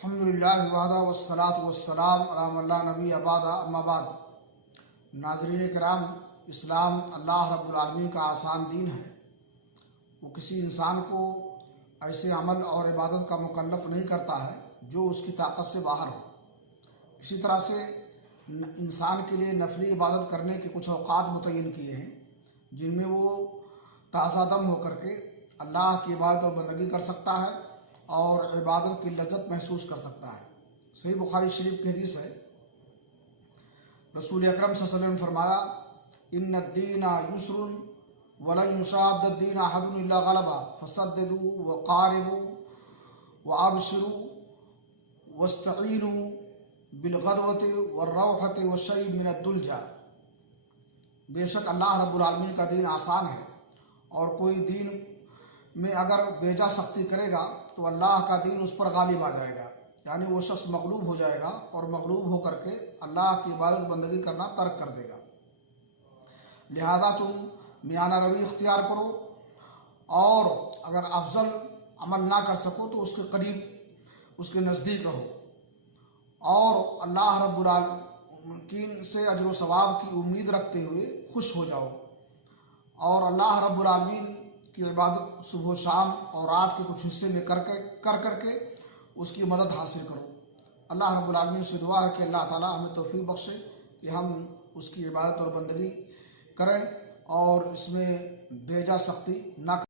अल्हम्दुलिल्लाह वहदा वस्सलातु वस्सलाम अला मन ला नबी अबादा अम्मा बाद। नाज़रीन किराम, इस्लाम अल्लाह रब्बुल आलमीन का आसान दीन है। वो किसी इंसान को ऐसे अमल और इबादत का मुकल्लफ नहीं करता है जो उसकी ताकत से बाहर हो। इसी तरह से इंसान के लिए नफली इबादत करने के कुछ औक़ात मुतय्यन किए हैं जिनमें वो ताज़ा दम होकर के अल्लाह की इबादत और बंदगी कर सकता है और इबादत की लज्जत महसूस कर सकता है। सही बुखारी शरीफ की हदीस है, रसूल अकरम सल्लल्लाहु अलैहि वसल्लम ने फरमाया, इन्नद्दीना युस्रुन वलन युशाद्दद्दीन अहदुन इल्ला गलबा फसद्दिदू व कारिबू व अबशिरू वस्तईनु बिलगदवति वर्रौहति वशय्इ मिन अद्दुल्जा। बेशक अल्लाह रब्बुल आलमीन का दीन आसान है और कोई दीन में अगर बेजा सख्ती करेगा तो अल्लाह का दीन उस पर गालिब आ जाएगा, यानी वो शख्स मगलूब हो जाएगा और मगलूब होकर के अल्लाह की इबादत बंदगी करना तर्क कर देगा। लिहाजा तुम मियाना रवि इख्तियार करो और अगर अफजल अमल ना कर सको तो उसके करीब, उसके नज़दीक रहो और अल्लाह रब्बुल आलमीन से अजर व सवाब की उम्मीद रखते हुए खुश हो जाओ और अल्लाह रब्बुल आलमीन की इबादत सुबह शाम और रात के कुछ हिस्से में कर करके उसकी मदद हासिल करो। अल्लाह रब्बुल आलमीन से दुआ है कि अल्लाह ताला हमें तौफीक बख्शे कि हम उसकी इबादत और बंदगी करें और इसमें बेजा सख्ती ना करें।